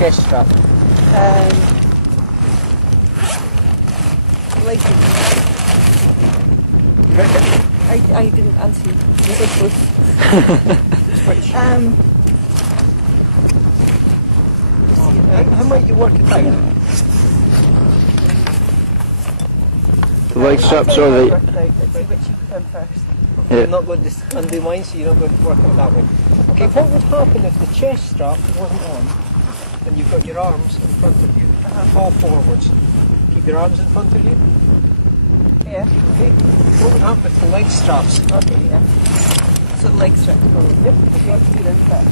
chest strap? Like, Reckon? I didn't answer you. You said both. Which? How might you work it out? The leg straps or the... Which you prefer first. Okay, I'm not going to undo mine, so you're not going to work it that way. Okay, what would happen if the chest strap wasn't on and you've got your arms in front of you? Fall forwards. Keep your arms in front of you. Yeah. Okay. What would happen to the leg straps? Okay, yeah. So leg strap. Yep. Okay, then that.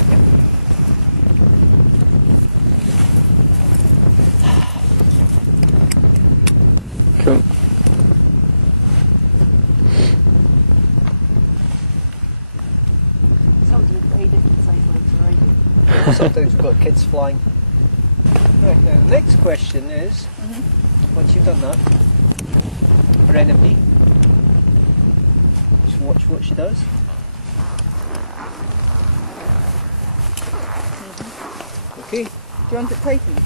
Sometimes we've got kids flying. Right, now the next question is, once you've done that, remedy. Just watch what she does. Okay. Do you want it tightened?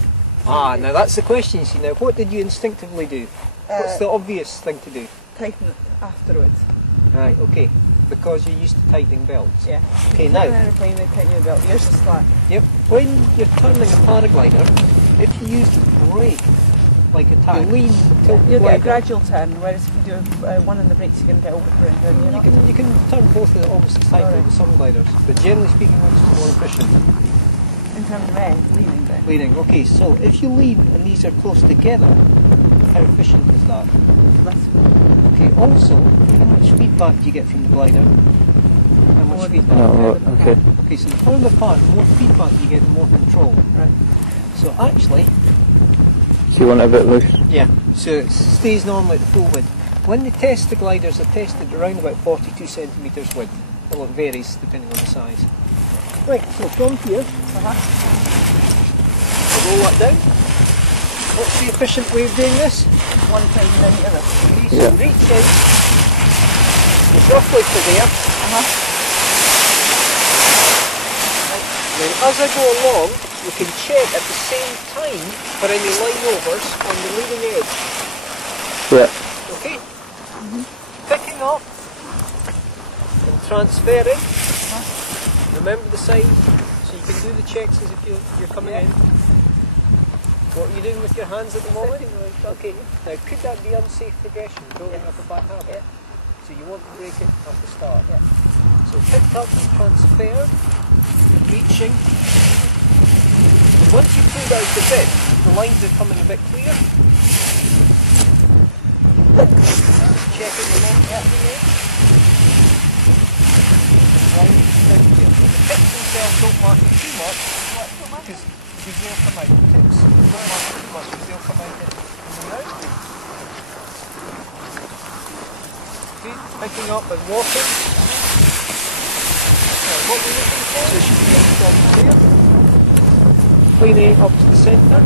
Ah, now that's the question, you see. Now, what did you instinctively do? What's the obvious thing to do? Tighten it afterwards. Right, okay. Because you're used to tightening belts. Yeah. Okay, now. Anytime they tighten your belt, yours is flat. Yep. When you're turning a paraglider, if you use the brake like a tag, you You'll get a gradual turn, whereas if you do one of the brakes, you can get over to it. you can turn both of them almost as tight as some gliders, but generally speaking, one is more efficient. In terms of leading. Leading. Okay, so if you lead and these are close together, how efficient is that? Okay. Also, how much feedback do you get from the glider? How much feedback? Okay. Okay, so the further apart, the more feedback you get, the more control. Right? So actually, So you want it a bit loose? yeah, so it stays normally at full width. When they test the gliders, they're tested around about 42 centimetres width. Well, it varies depending on the size. Right, so from here, roll that down. What's the efficient way of doing this? One time down the other. Okay, so reach in, roughly to there. Then as I go along, you can check at the same time for any line overs on the leading edge. Yeah. Okay? Picking up and transferring. Remember the sign, so you can do the checks as if you're coming in. What are you doing with your hands at the moment? Okay, now could that be unsafe progression, building up a bad habit? So you want to break it at the start. So picked up, transferred, reaching. Once you pulled out the bit, the lines are coming a bit clear. Checking the long gap in there. The pips themselves don't mark it too much, because they'll come out. The pips don't mark it too much, because they'll come out in and out. Okay, picking up and walking. Now, what we're looking for is from here. Plane A up to the centre.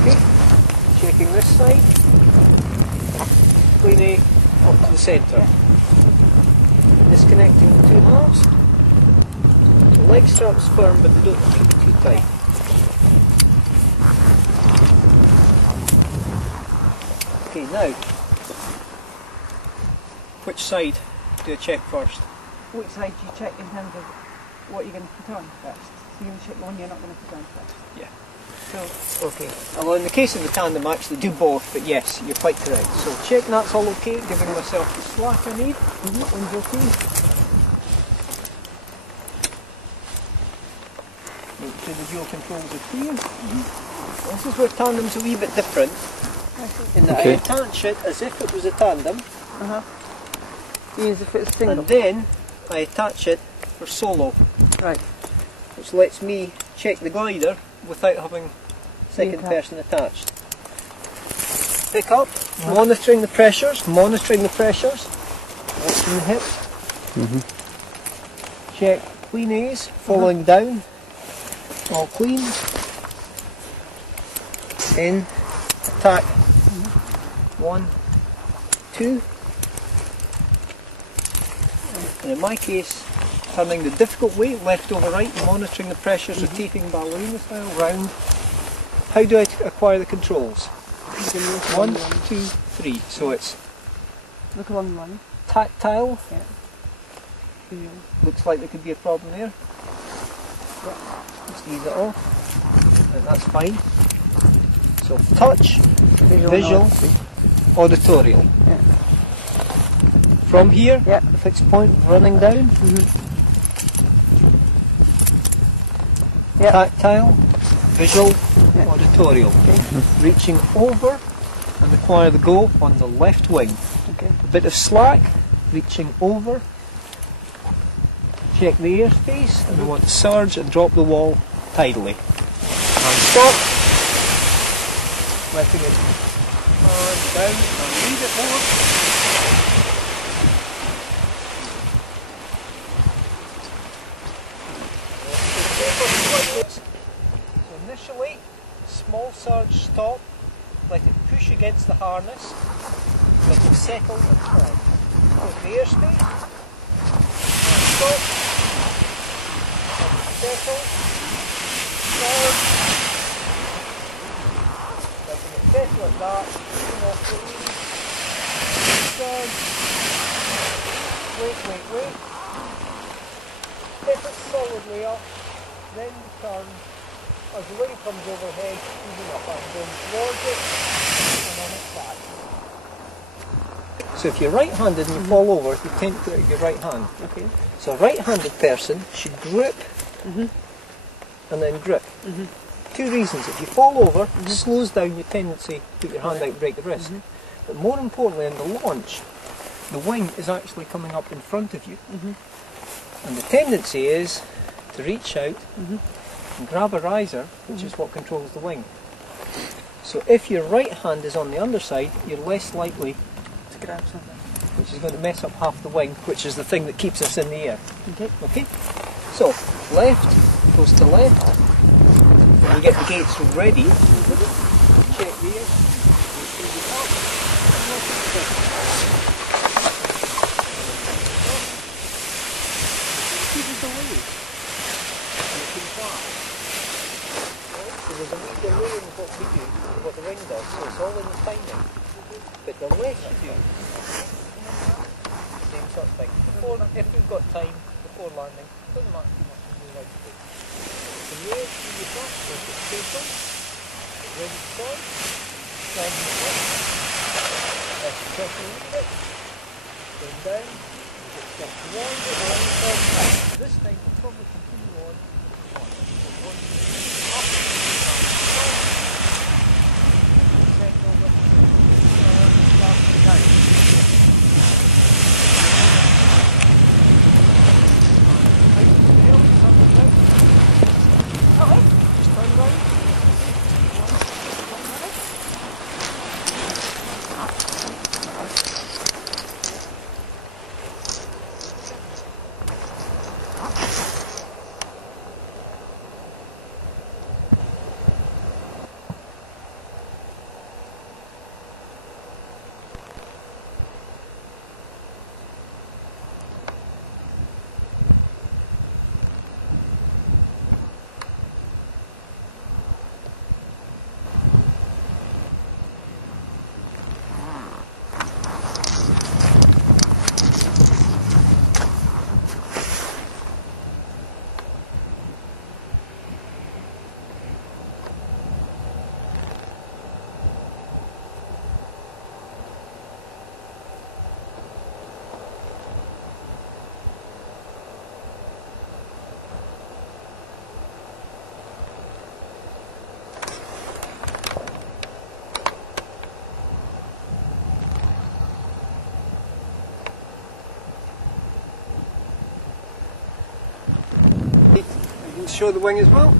Okay, checking this side. Plane A up to the centre. Disconnecting the two halves. Leg straps firm, but don't keep it too tight. Okay, now, which side do I check first? Which side do you check in terms of what you're going to put on first? So you're going to check the one you're not going to put on first. Yeah. So, Okay. Well, in the case of the Tandem, I actually do both, but yes, you're quite correct. So checking that's all okay, giving myself the slack I need. That one's okay. Make sure the dual controls are clear. This is where Tandem's a wee bit different, in that I attach it as if it was a Tandem, as if it's single. and then I attach it for solo, Right. which lets me check the glider without having second person attached. Pick up, monitoring the pressures, watching the hips. Check clean A's, following down, all clean. Then attack 1, 2, and in my case, turning the difficult way, left over right, monitoring the pressures, rotating ballerina style, round. How do I acquire the controls? You can look 1, along the line. 2, 3. So it's Look along the line. tactile. Yeah. Feel. Looks like there could be a problem there. Just ease it off. And that's fine. So touch, visual, auditorial. Yeah. From here, Yeah. fixed point, running down. Yeah. Tactile, visual, Yeah. auditorial. Okay. Reaching over and acquire the go on the left wing. Okay. Bit of slack, reaching over. Check the airspace, and we want to surge and drop the wall tidally. Stop. Letting it turn down and leave it over. So initially, small surge stop, let it push against the harness, let it settle and fly. With the airspace, stop, settle, surge, letting it settle like that, pushing off the lead, surge, wait, set it solidly up, then turn. As the wing comes overhead, even up and going towards it, and then it's back. So if you're right-handed and you fall over, you tend to put out your right hand. Okay. So a right-handed person should grip and then grip. Two reasons. If you fall over, it slows down your tendency to put your hand out and break the wrist. But more importantly, in the launch, the wing is actually coming up in front of you. And the tendency is to reach out and grab a riser, which is what controls the wing. So if your right hand is on the underside, you're less likely To grab something. which is going to mess up half the wing, which is the thing that keeps us in the air. Okay. Okay? So, left goes to left. When we get the gates ready, check these. There's a wee delay in what we do, what the wing does, so it's all in the timing. But the less you do, same sort of thing. Before, if we've got time before landing, doesn't matter what you like to do. But the way you do that, is it's paper, ready to start, sliding it up, let's check a little bit, going down, you get stuff round it, this thing will probably continue on. Show the wing as well.